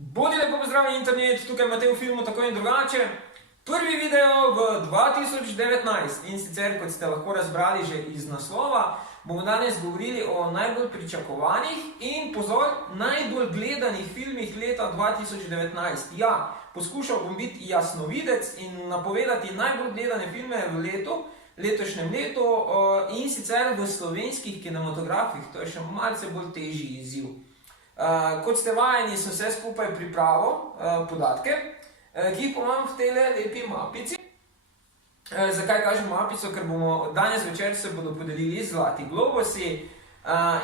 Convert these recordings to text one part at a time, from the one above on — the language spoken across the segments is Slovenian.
Bodi lepo pozdravljen internet, tukaj Matej v filmu Tako in drugače. Prvi video v 2019 in sicer, kot ste lahko razbrali že iz naslova, bomo danes govorili o najbolj pričakovanih in pozor, najbolj gledanih filmih leta 2019. Ja, poskušal bom biti jasnovidec in napovedati najbolj gledane filme v letošnjem letu in sicer v slovenskih kinematografih. To je še malce bolj težji izziv. Kot ste vajeni, sem vse skupaj pripravil podatke, ki jih imam v tej lepi mapici. Zakaj kažem mapico? Ker bomo danes večer se bodo podelili Zlati globusi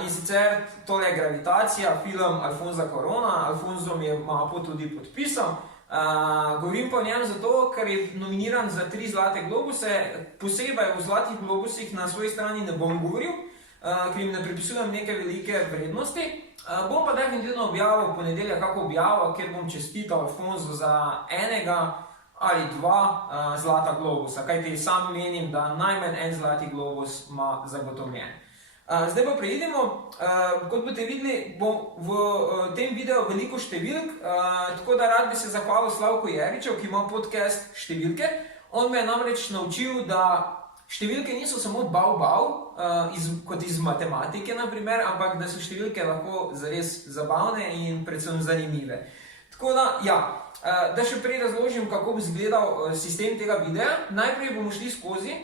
in sicer tole Gravitacija, film Alfonsa Cuarona. Alfonso mi je mapo tudi podpisal. Govorim pa o njem zato, ker je nominiran za 3 Zlate globuse. Posebej o Zlatih globusih na svoji strani ne bom govoril, ker jim ne pripisujem neke velike vrednosti. Bom pa definitivno objavil v ponedeljek kako objavo, kjer bom čestital Alfonso za enega ali 2 Zlata globusa, kajti sam menim, da najmanj en Zlati globus ima zagotovljen. Zdaj pa preidemo. Kot boste videli, bom v tem videu veliko številk, tako da rad bi se zahvalil Slavku Jeričev, ki ima podcast Številke. On me je namreč naučil, da številke niso samo bav, kot iz matematike, naprimer, ampak da so številke lahko zares zabavne in predvsem zanimive. Tako da, ja, da še prej razložim, kako bi izgledal sistem tega videa. Najprej bomo šli skozi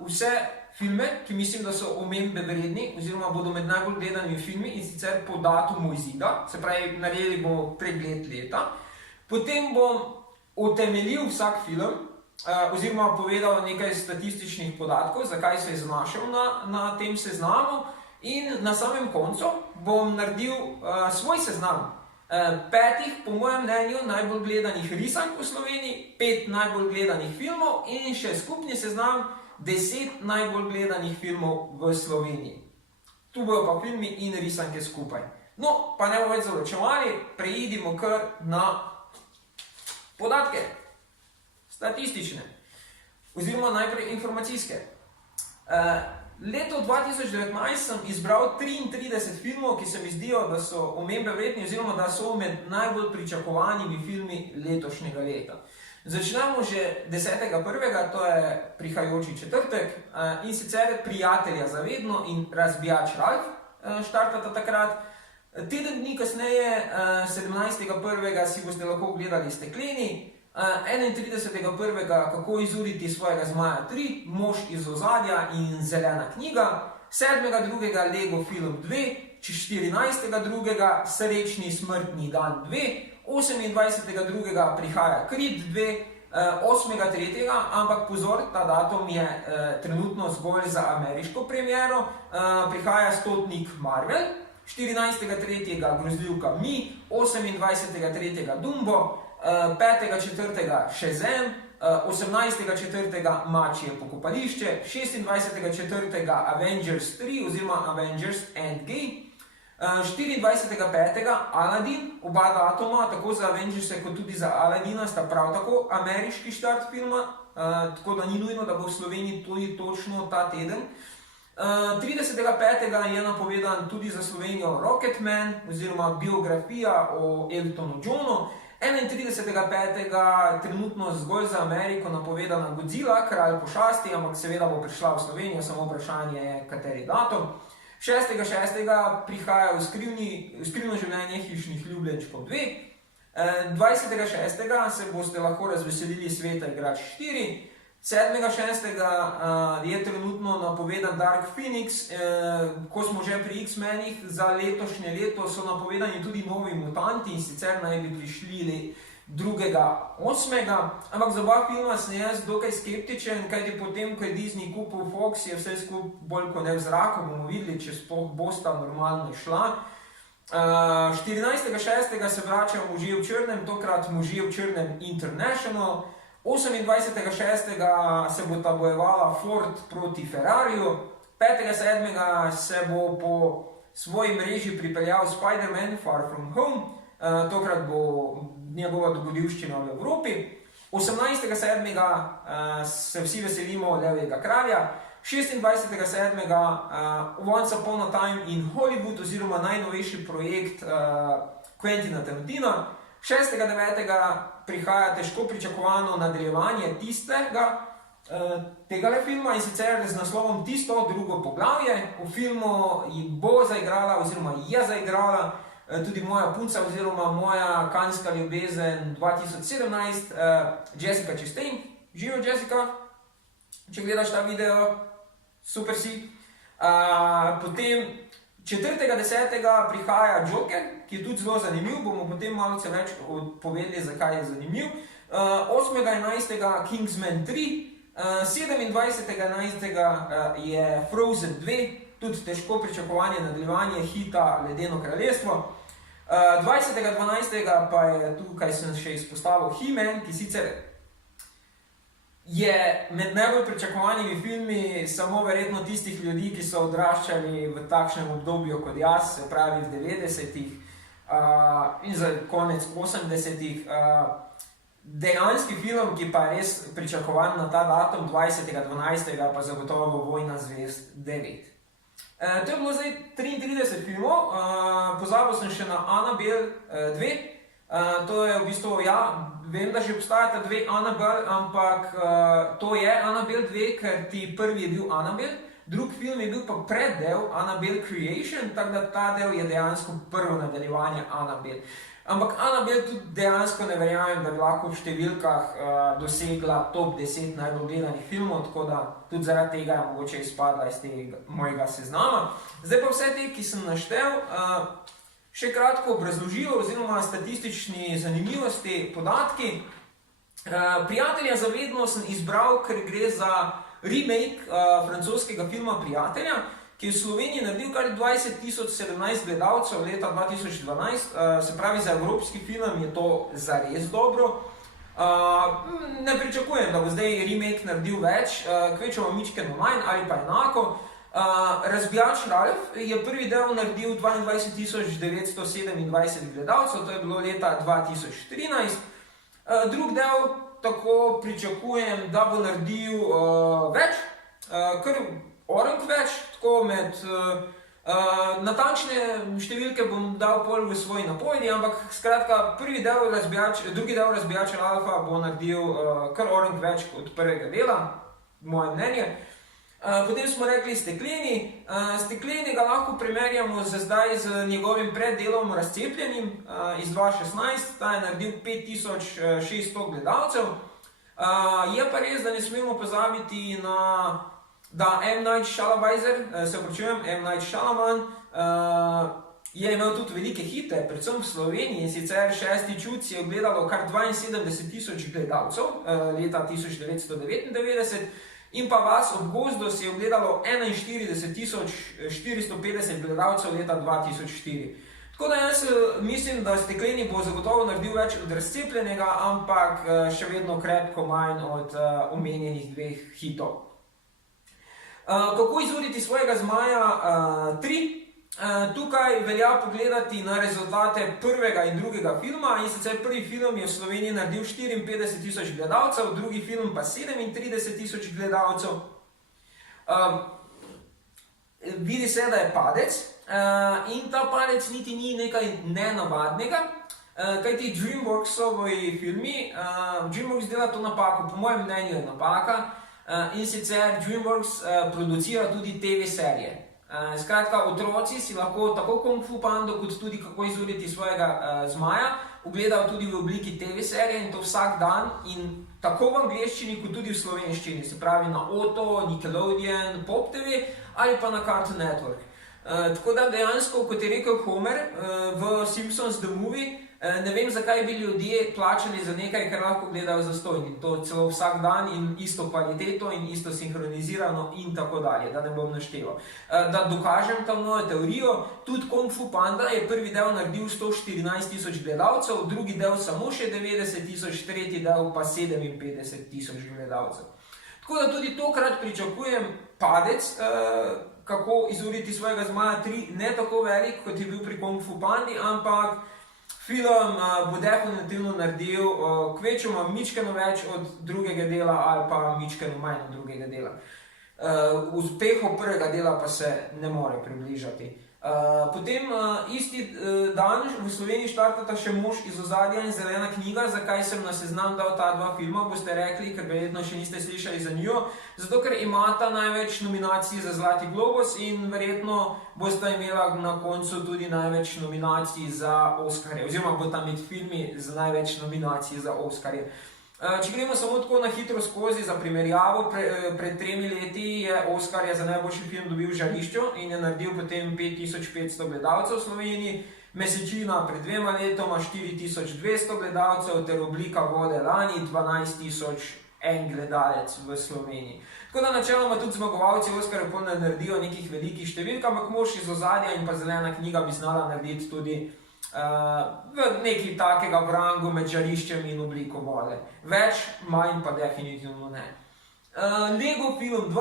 vse filme, ki mislim, da so omembe vredni, oziroma bodo med najbolj gledanimi filmi in sicer po datumu izida, se pravi, naredili bomo pregled leta. Potem bom utemeljil vsak film, oziroma povedal nekaj statističnih podatkov, zakaj se je znašel na tem seznamu, in na samem koncu bom naredil svoj seznam 5, po mojem mnenju, najbolj gledanih risank v Sloveniji, 5 najbolj gledanih filmov in še skupni seznam 10 najbolj gledanih filmov v Sloveniji. Tu bojo pa filmi in risanke skupaj. No, pa ne bomo več zavlačevali, preidimo kar na podatke. Statistične, oziroma najprej informacijske. Leto 2019 sem izbral 33 filmov, ki se mi zdijo, da so omembe vredni, oziroma da so med najbolj pričakovanimi filmi letošnjega leta. Začnemo že 10.1., to je prihajajoči četrtek, in sicer Prijatelja za vedno in Razbijač Ralf štartata takrat. Teden dni kasneje, 17.1., si boste lahko gledali Stekleni, 31.1. Kako izuriti svojega zmaja 3, Mož iz ozadja in Zelena knjiga, 7.2. Lego film 2, 14.2. Srečni smrtni dan 2, 28.2. prihaja Creed 2, 8.3. ampak pozor, ta datum je trenutno zgolj za ameriško premiero, prihaja Stotnik Marvel, 14.3. Grozljivka Mi, 28.3. Dumbo, 5.4. Shazam, 18.4. Mačje pokopališče, 26.4. Avengers 3 oziroma Avengers Endgame, 24.5. Aladdin. Oba datuma, tako za Avengerse kot tudi za Aladdina, sta prav tako ameriški štart filma, tako da ni nujno, da bo v Sloveniji tudi točno ta teden. 30.5. je napovedan tudi za Slovenijo Rocketman oziroma biografija o Eltonu Johnu. 31.5. trenutno zgolj za Ameriko napovedana Godzilla, Kralj pošasti, ampak seveda bo prišla v Slovenijo, samo vprašanje je, kateri datum. 6.6. prihaja v skrivno življenje hišnih ljubljenčkov 2. 20.6. se boste lahko razveselili Sveta igrač 4. 7.6. je trenutno napovedan Dark Phoenix. Ko smo že pri X-menih, za letošnje leto so napovedani tudi Novi mutanti in sicer naj bi prišli 2.8. Ampak za oba filma sem jaz dokaj skeptičen, kajti potem, ko je Disney kupil Fox, je vse skupaj bolj kot ne v zraku, bomo videli, če sploh bosta normalno šla. 14.6. se vračajo Možje v črnem, tokrat Možje v črnem International. 28.6. se bo ta bojevala Ford proti Ferrariju, 5.7. se bo po svoji mreži pripeljal Spider-Man Far From Home, tokrat bo njegova dogodivščina v Evropi. 18.7. se vsi veselimo Levjega kralja, 26.7. Once Upon a Time in Hollywood oziroma najnovejši projekt Quentina Tarantina. 6.9. prihaja težko pričakovano nadaljevanje tegale filma, in sicer z naslovom Tisto drugo poglavje. V filmu bo zaigrala oziroma je zaigrala tudi moja punca oziroma moja kanjska ljubezen 2017, Jessica Chastain. Živijo, Jessica, če gledaš ta video, super si. Potem 4.10. prihaja Joker, ki je tudi zelo zanimiv, bomo potem malce več povedali, zakaj je zanimiv. 8.11. Kingsman 3, 27.11. je Frozen 2, tudi težko pričakovanje nadaljevanje hita Ledeno kraljestvo. 20.12. pa je tukaj sem še izpostavil He-Man, ki sicer je med najbolj pričakovanimi filmi samo verjetno tistih ljudi, ki so odraščali v takšnem obdobju kot jaz, se pravi v 90-ih in za konec 80-ih. Dejanski film, ki pa je res pričakovan na ta datum 20.12. pa zagotovo Vojna zvezd 9. To je bilo zdaj 33 filmov, pozabil sem še na Annabelle 2. To je v bistvu, ja, vem, da že obstajata dve Annabelle, ampak to je Annabelle 2, ker ti prvi je bil Annabelle, drug film je bil pa preddel Annabelle Creation, tako da ta del je dejansko prvo nadaljevanje Annabelle. Ampak Annabelle tudi dejansko ne verjamem, da bi lahko v številkah dosegla top 10 najbolj gledanih filmov, tako da tudi zaradi tega je mogoče izpadla iz tega mojega seznama. Zdaj pa vse te, ki sem naštel, še kratko obrazložil oziroma statistični zanimivosti, podatki. Prijatelja za vedno sem izbral, ker gre za remake francoskega filma Prijatelja, ki je v Sloveniji naredil kar 20.017 gledalcev leta 2012, se pravi za evropski film je to zares dobro. Ne pričakujem, da bo zdaj remake naredil več, kvečemo mičkeno manj ali pa enako. Razbijač Ralf je prvi del naredil 22.927 gledalcev, to je bilo leta 2013. Drug del tako pričakujem, da bo naredil več, kar orang več, tako med natančne številke bom dal pol v svoji napovedi, ampak skratka, drugi del Razbijača Ralfa bo naredil kar orang več od prvega dela, moje mnenje. Potem smo rekli Stekleni. Stekleni ga lahko primerjamo zdaj z njegovim preddelom Razcepljenim iz 2016, ta je naredil 5600 gledalcev. Je pa res, da ne smemo pozabiti na da M. Night Shyamalan je imel tudi velike hite, predvsem v Sloveniji, in sicer Šesti čut si je ogledalo kar 72.000 gledalcev leta 1999 in pa Vas ob gozdu si je ogledalo 41.450 gledalcev leta 2004. Tako da jaz mislim, da Stekleni bo zagotovo naredil več od Razcepljenega, ampak še vedno krepko manj od omenjenih dveh hitov. Kako izuriti svojega zmaja 3? Tukaj velja pogledati na rezultate prvega in drugega filma, in sicer prvi film je v Sloveniji naredil 54.000 gledalcev, drugi film pa 37.000 gledalcev. Vidi se, da je padec in ta padec niti ni nekaj nenavadnega, kajti DreamWorksovi filmi, DreamWorks dela to napako, po mojem mnenju je napaka, in sicer DreamWorks producira tudi TV serije. Skratka, otroci si lahko tako Kung Fu Pando, kot tudi Kako izuriti svojega zmaja ogledajo tudi v obliki TV serije, in to vsak dan, in tako v angleščini, kot tudi v slovenščini, se pravi na Otto, Nickelodeon, Pop TV ali pa na Cartoon Network. Tako da dejansko, kot je rekel Homer v Simpsons The Movie, ne vem, zakaj bi ljudje plačali za nekaj, kar lahko gledajo zastonj, in to celo vsak dan in isto kvaliteto in isto sinhronizirano in tako dalje, da ne bom našteval. Da dokažem to mojo teorijo, tudi Kung Fu Panda je prvi del naredil 114.000 gledalcev, drugi del samo še 90.000, tretji del pa 57.000 gledalcev. Tako da tudi tokrat pričakujem padec, Kako izuriti svojega zmaja 3, ne tako velik, kot je bil pri Kung Fu Pandi, ampak film bo definitivno naredil kvečemo mičkeno več od drugega dela ali pa mičkeno manj od drugega dela. Uspehov prvega dela pa se ne more približati. Potem isti dan v Sloveniji štartata še Mož iz ozadja in Zelena knjiga. Zakaj sem na seznam dal ta dva filma, boste rekli, ker verjetno še niste slišali za njo. Zato, ker imata največ nominacij za Zlati globus in verjetno boste imela na koncu tudi največ nominacij za Oskarje, oziroma bosta med filmi z največ nominacij za Oskarje. Če gremo samo tako na hitro skozi za primerjavo, pred 3 leti je Oskarja za najboljši film dobil Žariščo in je naredil potem 5500 gledalcev v Sloveniji, Mesečina pred 2 letoma 4200 gledalcev ter Oblika vode lani 12001 gledalec v Sloveniji. Tako da načeloma tudi zmagovalci Oskarjev pol ne naredijo nekih velikih številk, ampak Mož iz ozadja in pa Zelena knjiga bi znala narediti tudi v nekaj takega rangu med Žariščem in Obliko vode. Več, manj pa definitivno ne. Lego film 2.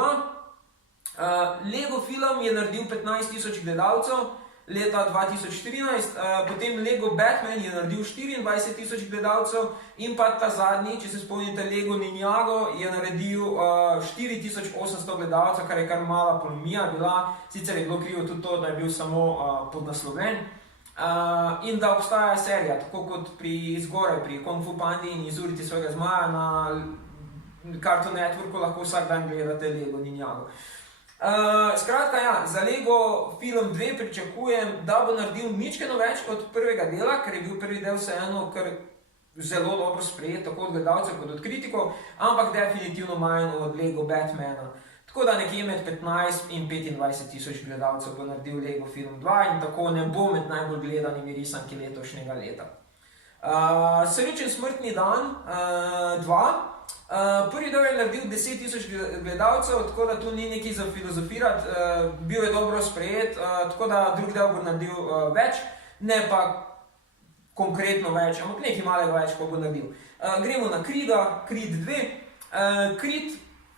Lego film je naredil 15 000 gledalcev leta 2014, potem Lego Batman je naredil 24 000 gledalcev in pa ta zadnji, če se spomnite, Lego Ninjago je naredil 4800 gledalcev, kar je kar mala polemija bila, sicer je bilo krivo tudi to, da je bil samo podnaslovljen. In da obstaja serija, tako kot zgoraj pri Kung Fu Pandi in Izuriti svojega zmaja na Cartoon Networku lahko vsak dan gledate Lego Ninjago. Skratka, ja, za Lego film 2 pričakujem, da bo naredil mičkeno več od prvega dela, ker je bil prvi del vseeno kar zelo dobro sprejet, tako od gledalcev kot od kritikov, ampak definitivno manj od Lego Batmana. Tako da nekje med 15 in 25 000 gledalcev bo naredil Lego film 2 in tako ne bo med najbolj gledanimi risanki letošnjega leta. Srečen smrtni dan 2. Prvi del je naredil 10 000 gledalcev, tako da tu ni nekaj za filozofirati, bil je dobro sprejet, tako da drugi del bo naredil več, ne pa konkretno več, ampak nekaj malega več pa bo naredil. Gremo na Creeda, Creed 2. Creed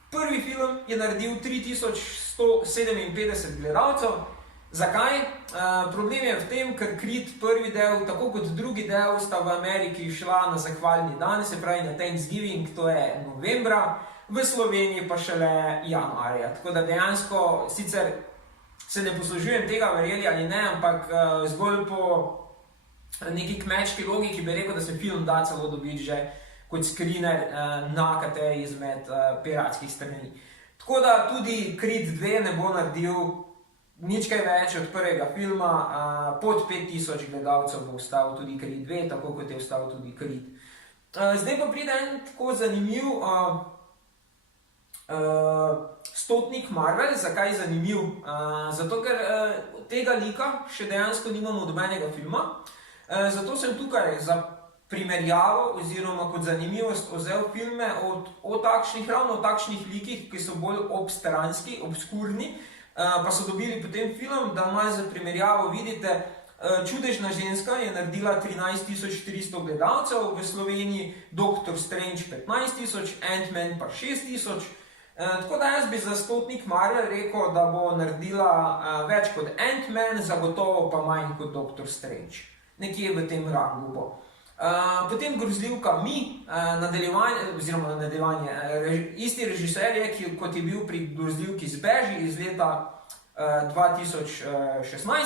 prvi film je naredil 3157 gledalcev. Zakaj? Problem je v tem, ker Creed prvi del, tako kot drugi del, sta v Ameriki šla na zahvalni dan, se pravi na Thanksgiving, to je novembra, v Sloveniji pa šele januarja. Tako da dejansko, sicer se ne poslužujem tega, verjeli ali ne, ampak zgolj po neki kmečki logiki bi rekel, da se film da celo dobiti že kot screener na kateri izmed piratskih strani. Tako da tudi Creed 2 ne bo naredil nič kaj več od prvega filma, pod 5000 gledalcev bo ostal tudi Creed 2, tako kot je ostal tudi Creed. Zdaj pa pride en tako zanimiv stotnik Marvel. Zakaj zanimiv? Zato, ker tega lika še dejansko nimamo dobenega filma, zato sem tukaj za primerjavo oziroma kot zanimivost vzel filme ravno o takšnih likih, ki so bolj obstranski, obskurni, pa so dobili potem film, da malo za primerjavo vidite. Čudežna ženska je naredila 13300 gledalcev v Sloveniji, Doctor Strange 15000, Ant-Man pa 6000. Tako da jaz bi za stotnik Marvel rekel, da bo naredila več kot Ant-Man, zagotovo pa manj kot Doctor Strange. Nekje v tem rangu bo. Potem grozljivka Mi, nadaljevanje, isti režiser je, kot je bil pri grozljivki Zbeži iz leta 2016.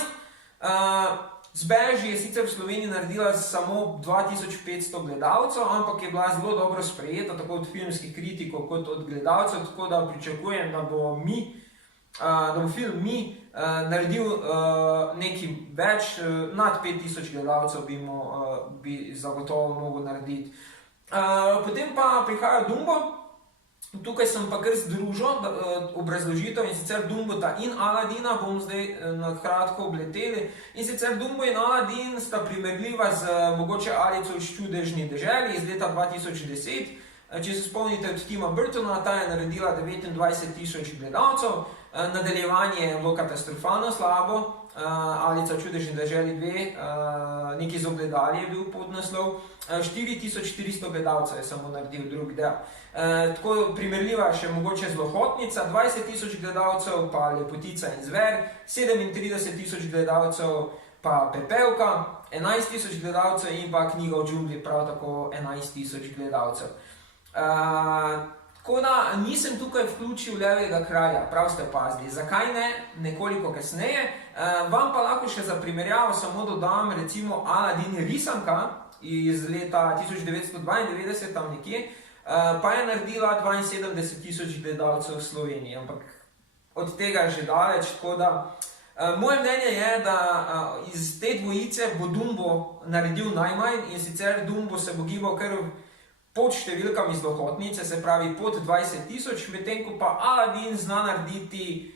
Zbeži je sicer v Sloveniji naredila samo 2500 gledalcev, ampak je bila zelo dobro sprejeta, tako od filmskih kritikov kot od gledalcev, tako da pričakujem, da bo film Mi naredil nekaj več, nad 5000 gledalcev bi zagotovo mogel narediti. Potem pa prihaja Dumbo. Tukaj sem pa kar združil obrazložitev, in sicer Dumbota in Aladina bomo zdaj na kratko obleteli. In sicer Dumbo in Aladin sta primerljiva z mogoče Alico iz čudežni deželi iz leta 2010. Če se spomnite od Tima Burtona, ta je naredila 29000 gledalcev. Nadaljevanje je bilo katastrofalno slabo, Alica v čudežni deželi 2, nekaj z ogledali je bil podnaslov, 4400 gledalcev je samo naredil drugi del. Tako primerljiva je še mogoče Zlohotnica, 20000 gledalcev, pa Lepotica in zver, 37000 gledalcev, pa Pepelka, 11000 gledalcev in pa Knjiga o džungli, prav tako 11000 gledalcev. Tako da nisem tukaj vključil Levega kralja, prav ste opazili. Zakaj ne? Nekoliko kasneje. Vam pa lahko še za primerjavo samo dodam recimo Aladin risanka iz leta 1992 tam nekje, pa je naredila 72.000 gledalcev v Sloveniji, ampak od tega je že daleč, tako da moje mnenje je, da iz te dvojice bo Dumbo naredil najmanj in sicer Dumbo se bo gibal kar pod številkami zlohotnice, se pravi pod 20.000, medtem ko pa Aladin zna narediti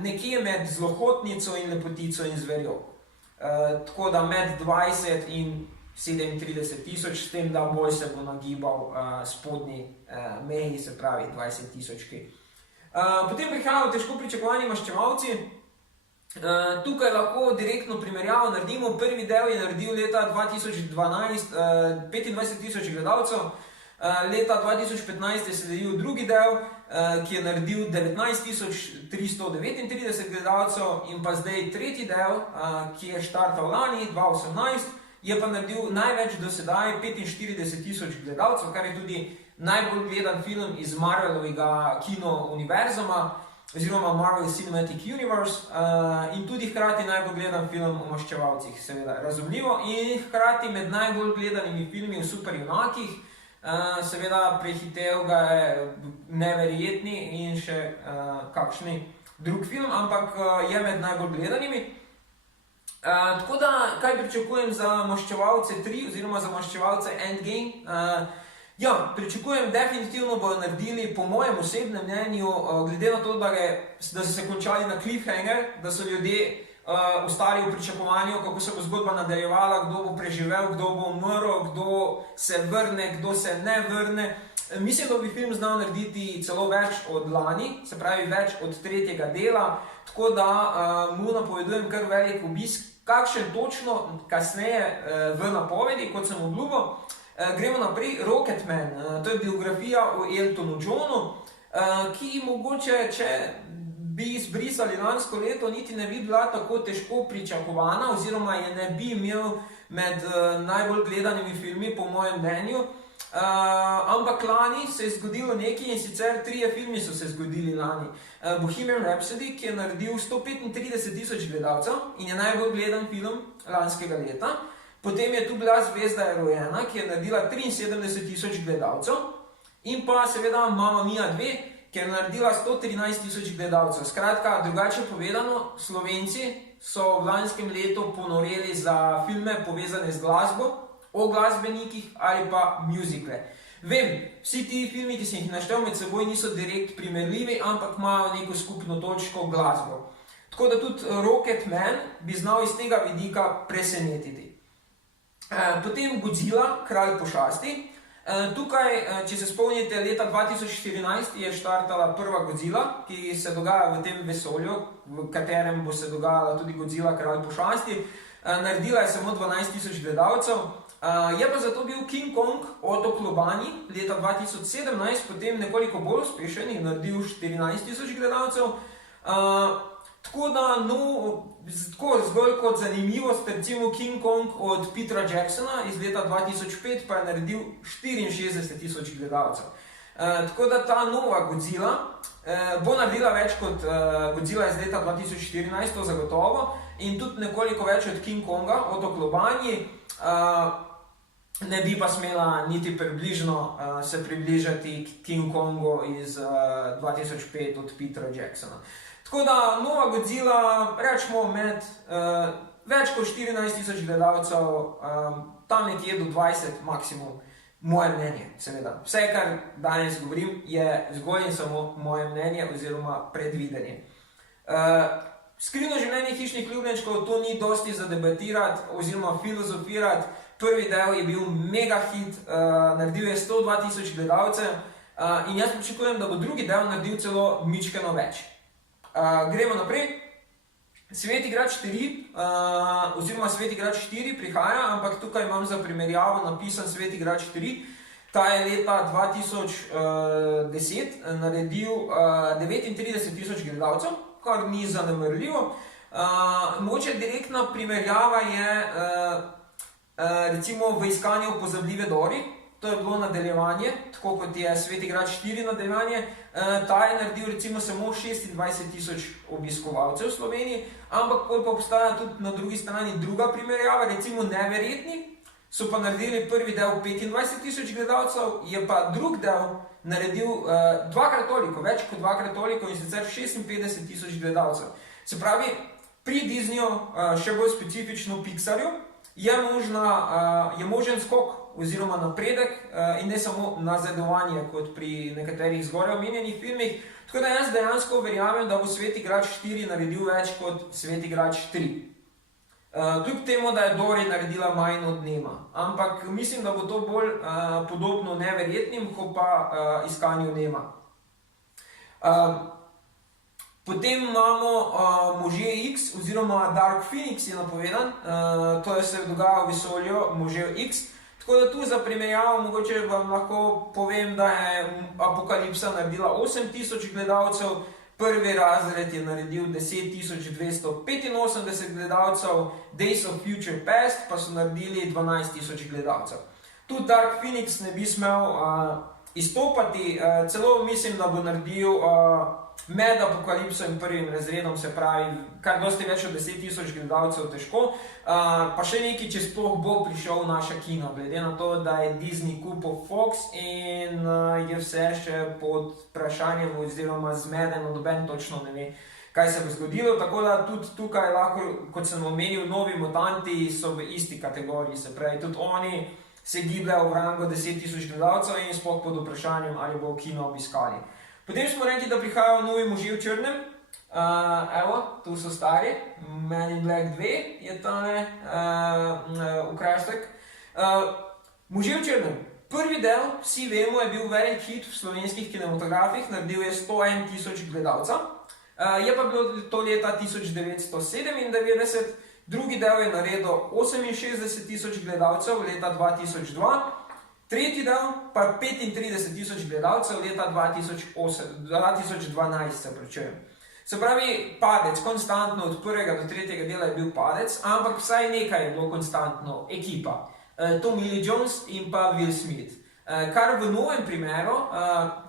nekje med zlohotnico in lepotico in zverjo. Tako da med 20 in 37.000, s tem, da bolj se bo nagibal spodnji meji, se pravi 20.000. Potem prihajajo težko pričakovani maščevalci. Tukaj lahko direktno primerjavo naredimo. Prvi del je naredil leta 2012 25.000 gledalcev, leta 2015 je sledil drugi del, ki je naredil 19.339 gledalcev in pa zdaj tretji del, ki je štartal lani 2018, je pa naredil največ do sedaj 45.000 gledalcev, kar je tudi najbolj gledan film iz Marvelovega kino univerzuma, oziroma Marvel Cinematic Universe, in tudi hkrati najbolj gledan film o maščevalcih, seveda razumljivo, in hkrati med najbolj gledanimi filmi o superjunakih, seveda prehitev ga je Neverjetni in še kakšni drug film, ampak je med najbolj gledanimi. Tako da, kaj pričakujem za Maščevalce 3 oziroma za Maščevalce Endgame? Ja, pričakujem, definitivno bodo naredili, po mojem osebnem mnenju, glede na to, da so se končali na cliffhanger, da so ljudje ostali v pričakovanju, kako se bo zgodba nadaljevala, kdo bo preživel, kdo bo umrl, kdo se vrne, kdo se ne vrne. Mislim, da bi film znal narediti celo več od lani, se pravi več od tretjega dela, tako da mu napovedujem kar velik obisk, kakšen točno kasneje v napovedi, kot sem obljubil. Gremo naprej, Rocketman, to je biografija o Eltonu Johnu, ki mogoče, če bi izbrisali lansko leto, niti ne bi bila tako težko pričakovana, oziroma je ne bi imel med najbolj gledanimi filmi, po mojem mnenju. Ampak lani se je zgodilo nekaj, in sicer 3 filmi so se zgodili lani. Bohemian Rhapsody, ki je naredil 135.000 gledalcev in je najbolj gledan film lanskega leta. Potem je tu bila Zvezda je rojena, ki je naredila 73.000 gledalcev, in pa seveda Mamma Mia 2, ki je naredila 113.000 gledalcev. Skratka, drugače povedano, Slovenci so v lanskem letu ponoreli za filme povezane z glasbo, o glasbenikih ali pa muzikle. Vem, vsi ti filmi, ki sem jih naštel med seboj, niso direkt primerljivi, ampak imajo neko skupno točko glasbo. Tako da tudi Rocketman bi znal iz tega vidika presenetiti. Potem Godzilla, Kralj pošasti. Tukaj, če se spomnite, leta 2014 je štartala prva Godzilla, ki se dogaja v tem vesolju, v katerem bo se dogajala tudi Godzilla, Kralj pošasti. Naredila je samo 12.000 gledalcev. Je pa zato bil King Kong, Otok Lobani, leta 2017, potem nekoliko bolj uspešen in naredil 14.000 gledalcev. Tako da, zgolj kot zanimivost, recimo King Kong od Petera Jacksona iz leta 2005 pa je naredil 64.000 gledalcev. Tako da ta nova Godzilla bo naredila več kot Godzilla iz leta 2014, to zagotovo, in tudi nekoliko več od King Konga, Otok Lobani, ne bi pa smela niti približno se približati King Kongu iz 2005 od Petera Jacksona. Tako da nova Godzilla, rečemo med več kot 14.000 gledalcev, tam nekje do 20 maksimum, moje mnenje, seveda. Vse, kar danes govorim, je zgolj in samo moje mnenje oziroma predvidenje. Skrivno življenje hišnih ljubljenčkov, to ni dosti za debatirati oziroma filozofirati. Prvi del je bil mega hit, naredil je 102.000 gledalcev in jaz pričakujem, da bo drugi del naredil celo mičkeno več. Gremo naprej. Svet igrač 4, oziroma Svet igrač 4 prihaja, ampak tukaj imam za primerjavo napisan Svet igrač 3. Ta je leta 2010 naredil 39.000 gledalcev, kar ni zanemarljivo. Mogoče direktna primerjava je recimo v Iskanju pozabljive Dori, to je bilo nadaljevanje, tako kot je Sveti grad 4 nadaljevanje. Ta je naredil recimo samo 26.000 obiskovalcev v Sloveniji, ampak pa obstaja tudi na drugi strani druga primerjava, recimo Neverjetni, so pa naredili prvi del 25.000 gledalcev, je pa drug del naredil dvakrat toliko, več kot dvakrat toliko, in sicer 56.000 gledalcev. Se pravi, pri Disneyju, še bolj specifično Pixarju, je možen skok oziroma napredek in ne samo nazadovanje, kot pri nekaterih zgoraj omenjenih filmih. Tako da jaz dejansko verjamem, da bo Sveti grad 4 naredil več kot Sveti grad 3. Kljub temu, da je Dory naredila manj od Nema. Ampak mislim, da bo to bolj podobno Neverjetnim, kot pa Iskanju Nema. Potem imamo Možje X oziroma Dark Phoenix je napovedan, to se dogaja v vesolju Možje X. Tako da tu za primerjavo mogoče vam lahko povem, da je Apokalipsa naredila 8.000 gledalcev, Prvi razred je naredil 10.285 gledalcev, Days of Future Past pa so naredili 12.000 gledalcev. Tu Dark Phoenix ne bi smel izstopati, celo mislim, da bo naredil med Apokalipso in Prvim razredom, se pravi, kar dosti več od 10.000 gledalcev težko, pa še nekaj, če sploh bo prišel v naša kina, glede na to, da je Disney kupil Fox in je vse še pod vprašanjem oziroma zmedeno, noben točno ne ve, kaj se bo zgodilo, tako da tudi tukaj lahko, kot sem omenil, Novi mutanti so v isti kategoriji, se pravi, tudi oni se gibljajo v rangu 10.000 gledalcev in sploh pod vprašanjem, ali bo kino obiskali. Potem smo rekli, da prihajajo novi Možje v črnem. Evo, tu so stari. Men in Black 2 je tale okrastek. Možje v črnem. Prvi del, vsi vemo, je bil velik hit v slovenskih kinematografih, naredil je 101.000 gledalcev. Je pa bilo to leta 1997, drugi del je naredil 68.000 gledalcev leta 2002. Tretji del pa 35.000 gledalcev leta 2012, se pričujem. Se pravi, padec, konstantno od prvega do tretjega dela je bil padec, ampak vsaj nekaj je bilo konstantno, ekipa. Tommy Lee Jones in pa Will Smith. Kar v novem primeru,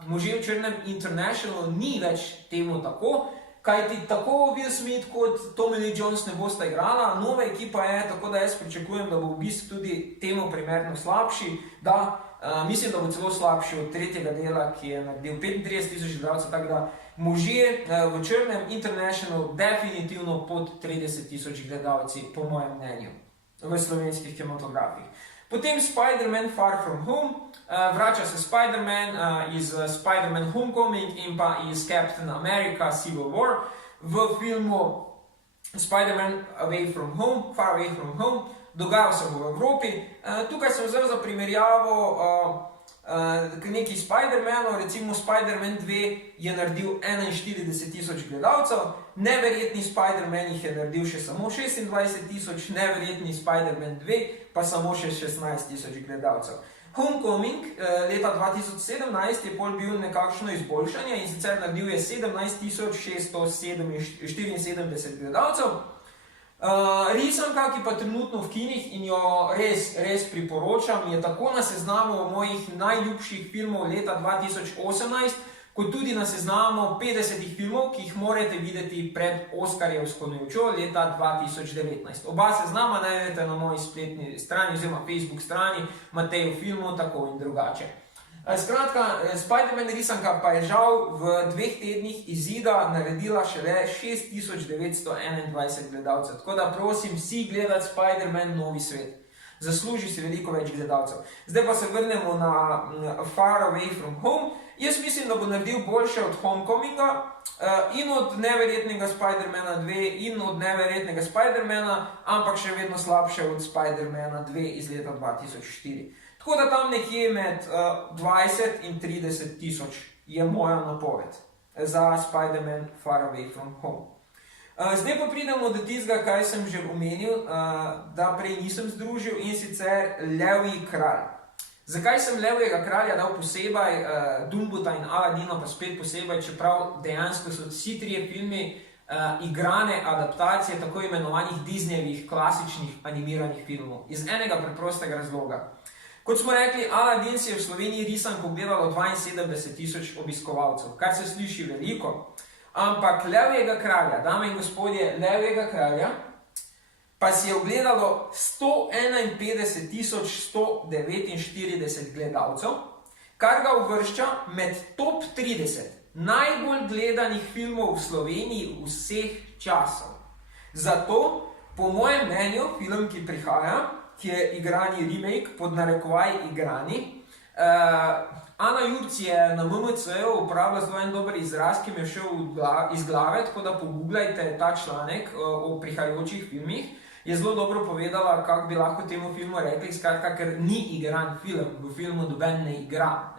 Možje v črnem International ni več temu tako, kajti tako Will Smith kot Tommy Lee Jones ne bosta igrala, nova ekipa je, tako da jaz pričakujem, da bo v bistvu tudi temu primerno slabši, da mislim, da bo celo slabši od tretjega dela, ki je naredil 35.000 gledalcev, tako da Možje v črnem International definitivno pod 30.000 gledalci, po mojem mnenju, v slovenskih kinematografih. Potem Spider-Man Far From Home, vrača se Spider-Man iz Spider-Man Homecoming in pa iz Captain America Civil War v filmu Spider-Man Away From Home, Far Away From Home, dogajal se bo v Evropi. Tukaj sem vzel za primerjavo neki Spider-Manov, recimo Spider-Man 2 je naredil 41.000 gledalcev, Neverjetni Spider-Man jih je naredil še samo 26.000, Neverjetni Spider-Man 2 pa samo še 16.000 gledalcev. Homecoming leta 2017 je pol bil nekakšno izboljšanje in sicer naredil je 17.674 gledalcev. Risanka, ki pa trenutno v kinih in jo res priporočam, je tako na seznamu mojih najljubših filmov leta 2018, kot tudi na seznamu 50 filmov, ki jih morate videti pred Oskarjevsko nočjo leta 2019. Oba seznama najdete na moji spletni strani oziroma Facebook strani Matejev filmov, tako in drugače. Skratka, Spider-Man risanka pa je žal v 2 tednih izida naredila šele 6.921 gledalcev. Tako da prosim vsi gledati Spider-Man Novi svet. Zasluži si veliko več gledalcev. Zdaj pa se vrnemo na Far Away From Home. Jaz mislim, da bo naredil boljše od Homecominga in od Neverjetnega Spider-Mana 2 in od Neverjetnega Spider-Mana, ampak še vedno slabše od Spider-Mana 2 iz leta 2004. Tako da tam nekje med 20 in 30 tisoč je moja napoved za Spider-Man Far Away From Home. Zdaj pa pridemo do tistega, kaj sem že omenil, da prej nisem združil, in sicer Levji kralj. Zakaj sem Levjega kralja dal posebej, Dumbuta in Aladina pa spet posebej, čeprav dejansko so vsi trije filmi igrane adaptacije tako imenovanih Disneyjevih klasičnih animiranih filmov. Iz enega preprostega razloga. Kot smo rekli, Aladdin si je v Sloveniji risanko ogledalo 72 tisoč obiskovalcev, kar se sliši veliko. Ampak Levjega kralja, dame in gospodje, Levjega kralja, pa si je ogledalo 151 tisoč 149 gledalcev, kar ga uvršča med top 30 najbolj gledanih filmov v Sloveniji vseh časov. Zato, po mojem mnenju, film, ki prihaja, ki je igrani remake, pod narekovaj igrani. Ana Jurc je na MMC-ju uporabila zelo en dober izraz, ki mi je šel iz glave, tako da pogooglajte ta članek o prihajajočih filmih. Je zelo dobro povedala, kako bi lahko temu filmu rekli, skratka, ker ni igran film, v filmu noben ne igra,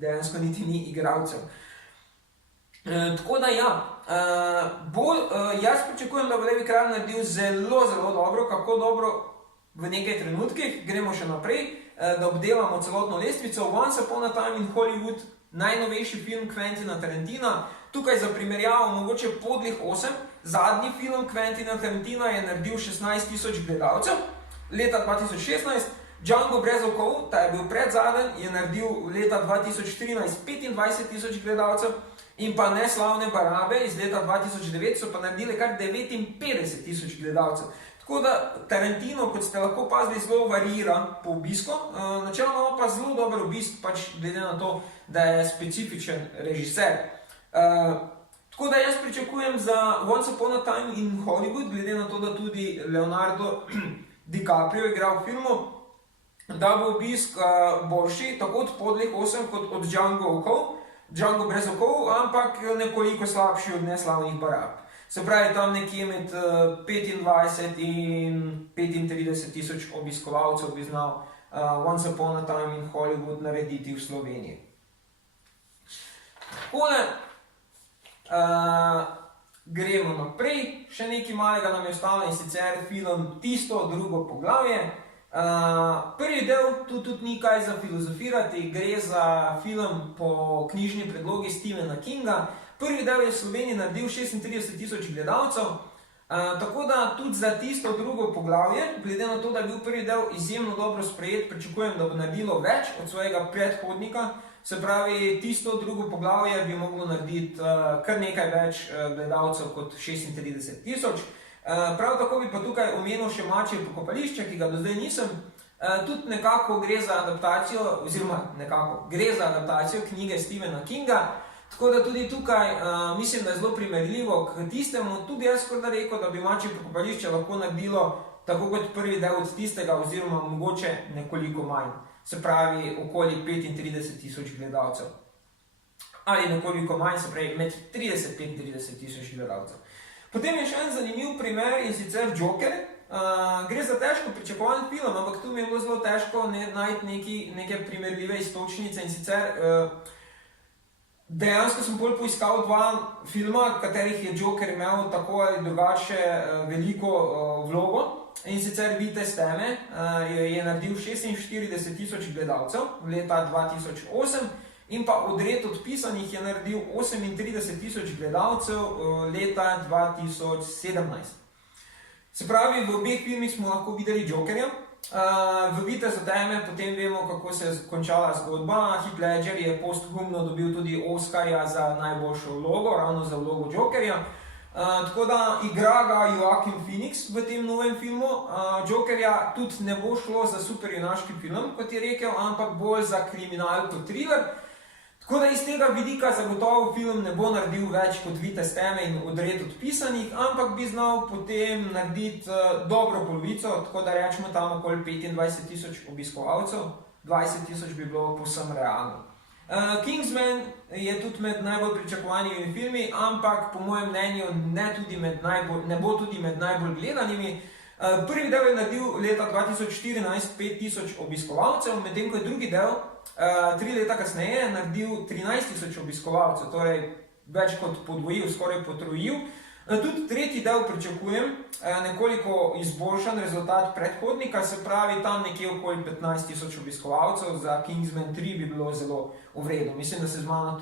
dejansko niti ni igralcev. Tako da ja, jaz pričakujem, da bo Levji kralj naredil zelo, zelo dobro, kako dobro v nekaj trenutkih, gremo še naprej, da obdelamo celotno lestvico. Once Upon a Time in Hollywood, najnovejši film Quentina Tarantina, tukaj za primerjavo mogoče Podlih 8, zadnji film Quentina Tarantina je naredil 16 tisoč gledalcev, leta 2016, Django brez okov, ta je bil predzaden, je naredil leta 2014 25 tisoč gledalcev, in pa Neslavne barabe iz leta 2009 so pa naredili kar 59 tisoč gledalcev. Tako da Tarantino, kot ste lahko opazili, zelo varira po obisku, načeloma pa zelo dober obisk, pač glede na to, da je specifičen režiser. Tako da jaz pričakujem za Once Upon a Time in Hollywood, glede na to, da tudi Leonardo DiCaprio igra v filmu, da bo obisk boljši, tako od Podlih 8 kot od Django brez okov, ampak nekoliko slabši od Neslavnih barab. Se pravi, tam nekje med 25 in 35 tisoč obiskovalcev bi znal Once Upon a Time in Hollywood narediti v Sloveniji. Tako da, gremo naprej, še nekaj malega nam je ostalo in sicer film Tisto drugo poglavje. Prvi del, tu tudi ni kaj za filozofirati, gre za film po knjižni predlogi Stephena Kinga. Prvi del je v Sloveniji naredil 36 tisoč gledalcev, tako da tudi za Tisto drugo poglavje, glede na to, da je bil prvi del izjemno dobro sprejet, pričakujem, da bo naredilo več od svojega predhodnika. Se pravi, Tisto drugo poglavje bi moglo narediti kar nekaj več gledalcev kot 36 tisoč. Prav tako bi pa tukaj omenil še Mačje pokopališče, ki ga do zdaj nisem. Tudi nekako gre za adaptacijo, oziroma gre za adaptacijo knjige Stephena Kinga. Tako da tudi tukaj mislim, da je zelo primerljivo k tistemu. Tudi jaz skoraj rekel, da bi Mačje pokopališče lahko naredilo tako kot prvi del od tistega, oziroma mogoče nekoliko manj. Se pravi, okoli 35 tisoč gledalcev. Ali nekoliko manj, se pravi, med 30-35 tisoč gledalcev. Potem je še en zanimiv primer in sicer Joker. Gre za težko pričakovan film, ampak tu mi je bilo zelo težko najti neke primerljive iztočnice in sicer dejansko sem bolj poiskal dva filma, katerih je Joker imel tako ali drugače veliko vlogo. In sicer Vitez teme je naredil 46 tisoč gledalcev leta 2008 in pa Odred odpisanih je naredil 38 tisoč gledalcev leta 2017. Se pravi, v obeh filmih smo lahko videli Jokerja. V Vitezu teme potem vemo, kako se je končala zgodba. Heath Ledger je posthumno dobil tudi Oscarja za najboljšo vlogo, ravno za vlogo Jokerja. Tako da igra ga Joaquin Phoenix v tem novem filmu. Jokerja tudi ne bo šlo za superjunaški film, kot je rekel, ampak bolj za kriminalko thriller. Tako da iz tega vidika zagotovo film ne bo naredil več kot Vitez teme in Odred odpisanih, ampak bi znal potem narediti dobro polovico, tako da rečemo tam okoli 25 tisoč obiskovalcev, 20 tisoč bi bilo povsem realno. Kingsman je tudi med najbolj pričakovanimi filmi, ampak po mojem mnenju ne bo tudi med najbolj gledanimi. Prvi del je naredil leta 2014 5 tisoč obiskovalcev, medtem ko je drugi del 3 leta kasneje naredil 13 tisoč obiskovalcev, torej več kot podvojil, skoraj potrojil. Tudi tretji del pričakujem nekoliko izboljšan rezultat predhodnika, se pravi tam nekje okoli 15 tisoč obiskovalcev, za Kingsman 3 bi bilo zelo v redu. Mislim, da se z mano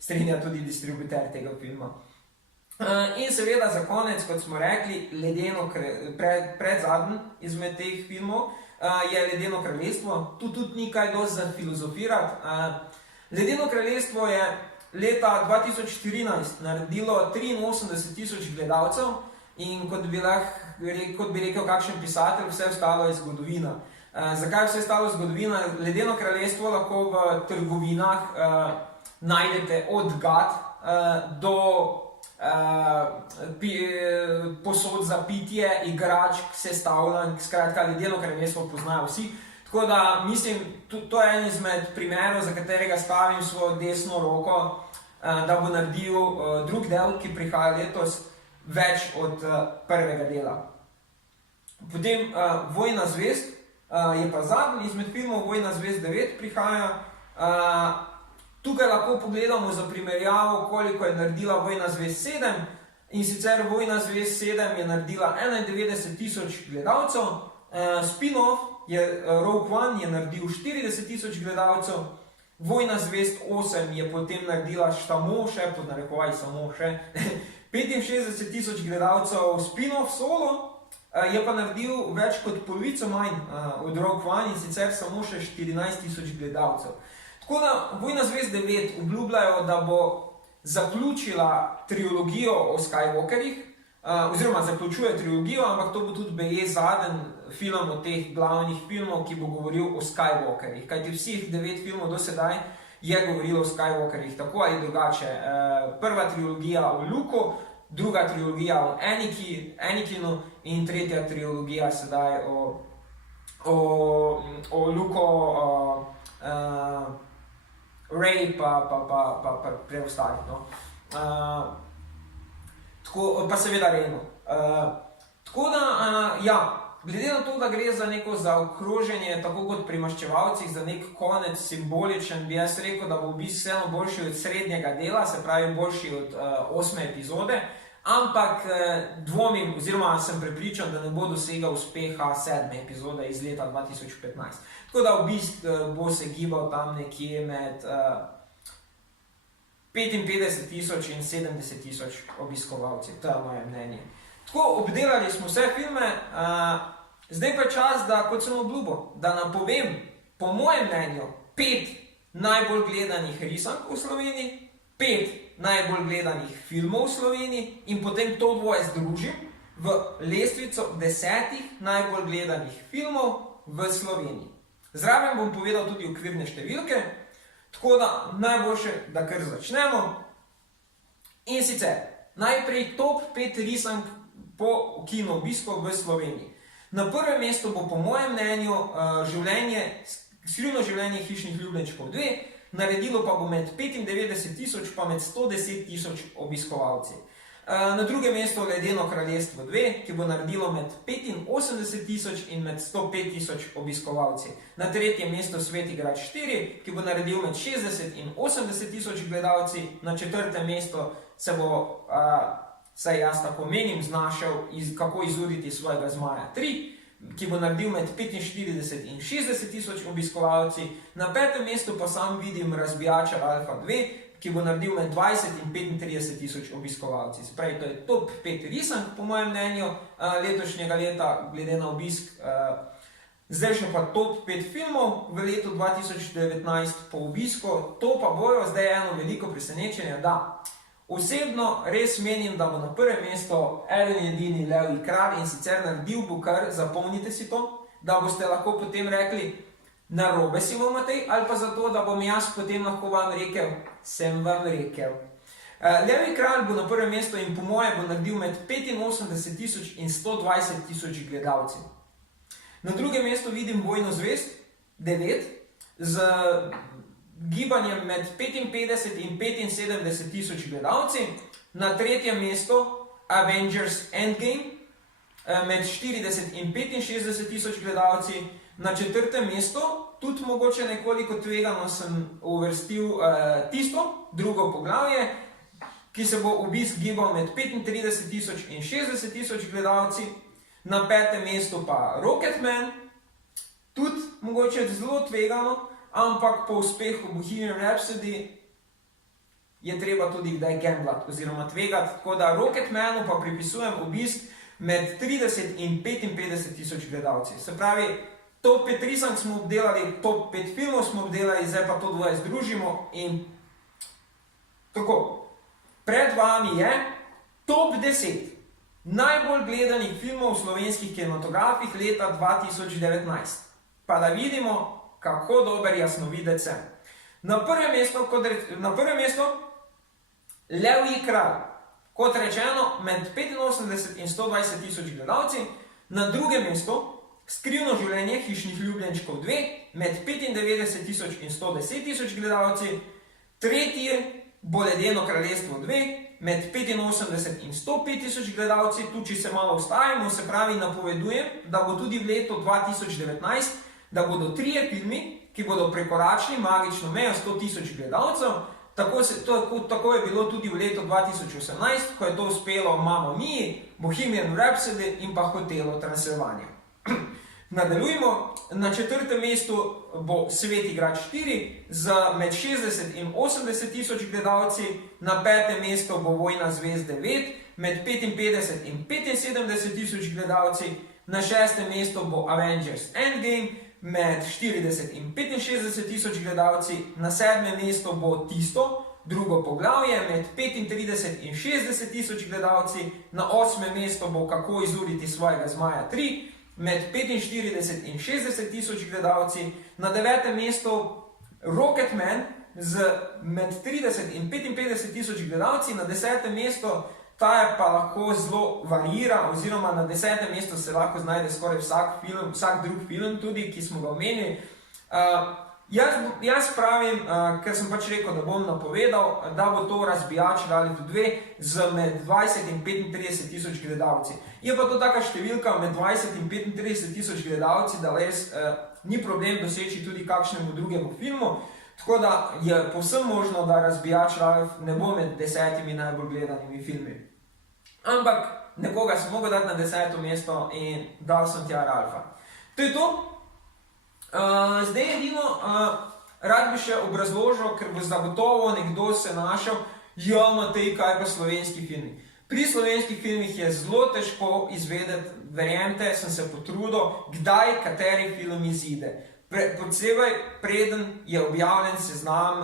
strinja tudi distributer tega filma. In seveda za konec, kot smo rekli, Ledeno predzadnji izmed teh filmov, je Ledeno kraljestvo. Tu tudi ni kaj dosti za filozofirati. Ledeno kraljestvo je leta 2014 naredilo 83.000 gledalcev in kot bi rekel kakšen pisatelj, vse ostalo je zgodovina. Zakaj vse ostalo zgodovina? Ledeno kraljestvo lahko v trgovinah najdete od gat do posod za pitje, igračk, sestavljank, skratka, Ledeno kraljestvo poznajo vsi. Tako da mislim, to je en izmed primerov, za katerega stavim svojo desno roko, da bo naredil drug del, ki prihaja letos, več od prvega dela. Potem Vojna zvezd je pa zadnji izmed filmov, Vojna zvezd 9 prihaja. Tukaj lahko pogledamo za primerjavo, koliko je naredila Vojna zvezd 7, in sicer Vojna zvezd 7 je naredila 91.000 gledalcev, spin-off Rogue One je naredil 40.000 gledalcev, Vojna zvezd 8 je potem naredila samo še, pod narekovaj samo še, 65.000 gledalcev, spin-off solo je pa naredil več kot polovico manj od Rogue One, in sicer samo še 14.000 gledalcev. Tako da Vojna zvezd 9 obljubljajo, da bo zaključila trilogijo o Skywalkerjih, oziroma zaključuje trilogijo, ampak to bo tudi BE zadnji film od teh glavnih filmov, ki bo govoril o Skywalkerjih. Kajti vseh 9 filmov do sedaj je govorilo o Skywalkerjih, tako ali drugače. Prva trilogija o Luku, druga trilogija o Anakinu in tretja trilogija sedaj o Luku, Rey pa preostalih. Pa seveda Reyno. Tako da, ja, glede na to, da gre za neko zaokroženje, tako kot pri Maščevalcih, za nek konec simboličen, bi jaz rekel, da bo v bistvu vseeno boljši od srednjega dela, se pravi boljši od 8. epizode, ampak dvomim, oziroma sem prepričan, da ne bo dosegal uspeha 7. epizode iz leta 2015. Tako da v bistvu bo se gibal tam nekje med 55.000 in 70.000 obiskovalci, to je moje mnenje. Tako, obdelali smo vse filme, zdaj pa čas, da, kot sem obljubil, da napovem, po mojem mnenju, 5 najbolj gledanih risank v Sloveniji, 5 najbolj gledanih filmov v Sloveniji in potem to dvoje združim v lestvico 10 najbolj gledanih filmov v Sloveniji. Zraven bom povedal tudi okvirne številke, tako da najboljše, da kar začnemo. In sicer, najprej top 5 risank po kino obiskov v Sloveniji. Na prvem mestu bo po mojem mnenju Skrivno življenje hišnih ljubljenčkov 2, naredilo pa bo med 95.000 pa med 110.000 obiskovalci. Na drugem mestu Ledeno kraljestvo 2, ki bo naredilo med 85.000 in med 105.000 obiskovalci. Na tretjem mestu Sveti grad 4, ki bo naredil med 60 in 80.000 gledalci. Na četrtem mestu se bo, saj jaz tako menim, znašel Kako izuriti svojega zmaja 3, ki bo naredil med 45 in 60.000 obiskovalci. Na petem mestu pa sam vidim Razbijača Alfa 2, ki bo naredil med 20 in 35.000 obiskovalci. Se pravi, to je top 5 risank, po mojem mnenju, letošnjega leta, glede na obisk. Zdaj še pa top 5 filmov v letu 2019 po obisku. To pa bojo zdaj eno veliko presenečenje, da osebno res menim, da bo na prvem mestu eden edini Levji kralj, in sicer naredil bo kar, zapomnite si to, da boste lahko potem rekli, narobe si vam Matej, ali pa zato, da bom jaz potem lahko vam rekel, sem vam rekel. Levji kralj bo na prvem mestu in po moje bo naredil med 85.000 in 120.000 gledalci. Na drugem mestu vidim Vojno zvezd 9 z gibanjem med 55 in 75.000 gledalci. Na tretjem mestu Avengers Endgame med 40 in 65.000 gledalci. Na četrtem mestu, tudi mogoče nekoliko tvegano, sem uvrstil tisto, drugo poglavje, ki se bo obisk gibal med 35.000 in 60.000 gledalci. Na petem mestu pa Rocketman, tudi mogoče zelo tvegano, ampak po uspehu Bohemian Rhapsody je treba tudi kdaj gamblati oziroma tvegati, tako da Rocketmanu pa pripisujem obisk med 30 in 55.000 gledalci. Se pravi, top 5 risank smo obdelali, top 5 filmov smo obdelali, zdaj pa to dvoje združimo in tako. Pred vami je top 10 najbolj gledanih filmov v slovenskih kinematografih leta 2019. Pa da vidimo, kako dober jasnovidec je. Na prvem mestu Levji kralj. Kot rečeno, med 85 in 120 tisoč gledalci. Na drugem mestu Skrivno življenje hišnih ljubljenčkov 2, med 95 tisoč in 110 tisoč gledalci. Tretji bo Ledeno kraljestvo 2, med 85 in 105 tisoč gledalci. Tu, če se malo ustavimo, se pravi, napovedujem, da bo tudi v letu 2019, da bodo 3 filmi, ki bodo prekoračili magično mejo 100 tisoč gledalcev. Tako je bilo tudi v letu 2018, ko je to uspelo Mamma Mii, Bohemian Rhapsody in pa Hotelu Transylvania. Nadaljujemo. Na 4. mestu bo Svet igrač 4 z med 60 in 80 tisoč gledalci. Na 5. mestu bo Vojna zvezd 9 med 55 in 75 tisoč gledalci. Na 6. mestu bo Avengers Endgame med 40 in 65 tisoč gledalci. Na 7. mestu bo Tisto, drugo poglavje, med 35 in 60 tisoč gledalci. Na 8. mestu bo Kako izuriti svojega zmaja 3 med 45 in 60 tisoč gledalci. Na 9. mestu Rocketman z med 30 in 55 tisoč gledalci. Na 10. mestu, ta je pa lahko zelo varira, oziroma na 10. mestu se lahko znajde skoraj vsak drug film tudi, ki smo ga omenili. Jaz pravim, ker sem pač rekel, da bom napovedal, da bo to Razbijač reality 2 z med 20 in 35 tisoč gledalci. Je pa to taka številka med 20 in 35 tisoč gledalci, da res ni problem doseči tudi kakšnemu drugemu filmu. Tako da je povsem možno, da Razbijač reality ne bo med 10 najbolj gledanimi filmi. Ampak nekoga sem mogel dati na 10. mesto in dal sem tja Ralfa. To je to. Zdaj edino rad bi še obrazložil, ker bo zagotovo nekdo se našel, ja, Matej, kaj pa slovenski filmi. Pri slovenskih filmih je zelo težko izvedeti, verjemite, sem se potrudil, kdaj kateri film izide. Posebej preden je objavljen seznam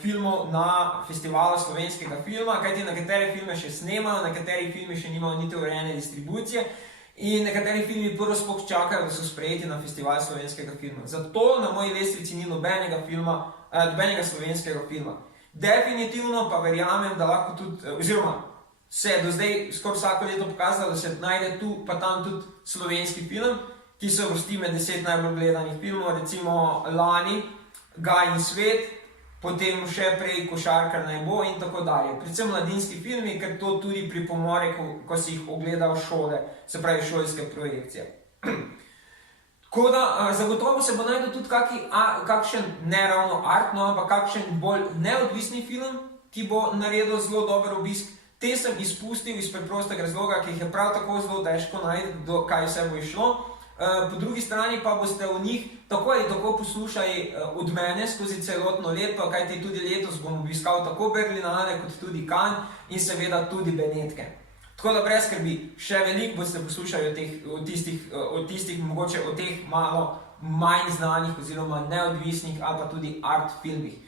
filmov na festivalu slovenskega filma, kajti nekateri filme še snemajo, nekateri filmi še nimajo niti urejene distribucije. In nekateri filmi prvo sploh čakajo, da so sprejeti na festival slovenskega filma. Zato na moji lestvici ni nobenega slovenskega filma. Definitivno pa verjamem, da lahko tudi, oziroma se je do zdaj skoraj vsako leto pokazalo, da se najde tu pa tam tudi slovenski film, ki se vrsti med 10 najbolj gledanih filmov, recimo lani Gaj in svet, potem še prej Košarkar naj bo in tako dalje. Predvsem mladinski filmi, ker to tudi pripomore, ko si jih ogledal šole, se pravi šolske projekcije. Tako da zagotovo se bo najdel tudi kakšen, ne ravno artno, ampak kakšen bolj neodvisni film, ki bo naredil zelo dober obisk. Te sem izpustil iz preprostega razloga, ki jih je prav tako zelo težko najti, kaj vse bo išlo. Po drugi strani pa boste v njih tako ali tako poslušali od mene skozi celotno leto, kajti tudi letos bom obiskal tako Berlinale kot tudi Cannes in seveda tudi Benetke. Tako da brez skrbi, še veliko boste poslušali o tistih, mogoče o teh malo manj znanih oziroma neodvisnih ali pa tudi art filmih.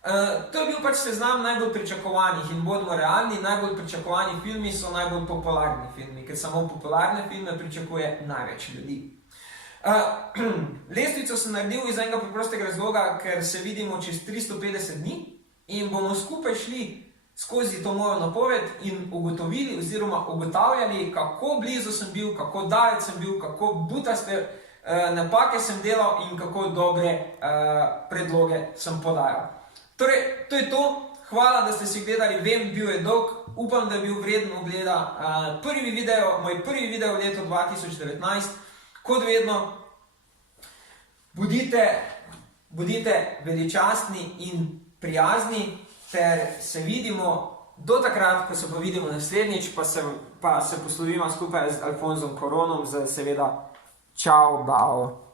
To je bil pač seznam najbolj pričakovanih in bodimo realni, najbolj pričakovani filmi so najbolj popularni filmi, ker samo popularne filme pričakuje največ ljudi. Lestvico sem naredil iz enega preprostega razloga, ker se vidimo čez 350 dni in bomo skupaj šli skozi to mojo napoved in ugotovili oziroma ugotavljali, kako blizu sem bil, kako daleč sem bil, kako butaste napake sem delal in kako dobre predloge sem podajal. Torej, to je to. Hvala, da ste si gledali. Vem, bil je dolg. Upam, da je bil vreden ogleda. Moj prvi video v letu 2019. Kot vedno, bodite veličastni in prijazni, ter se vidimo do takrat, ko se pa vidimo naslednjič, pa se poslovimo skupaj z Alfonsom Koronom, seveda čau, bao.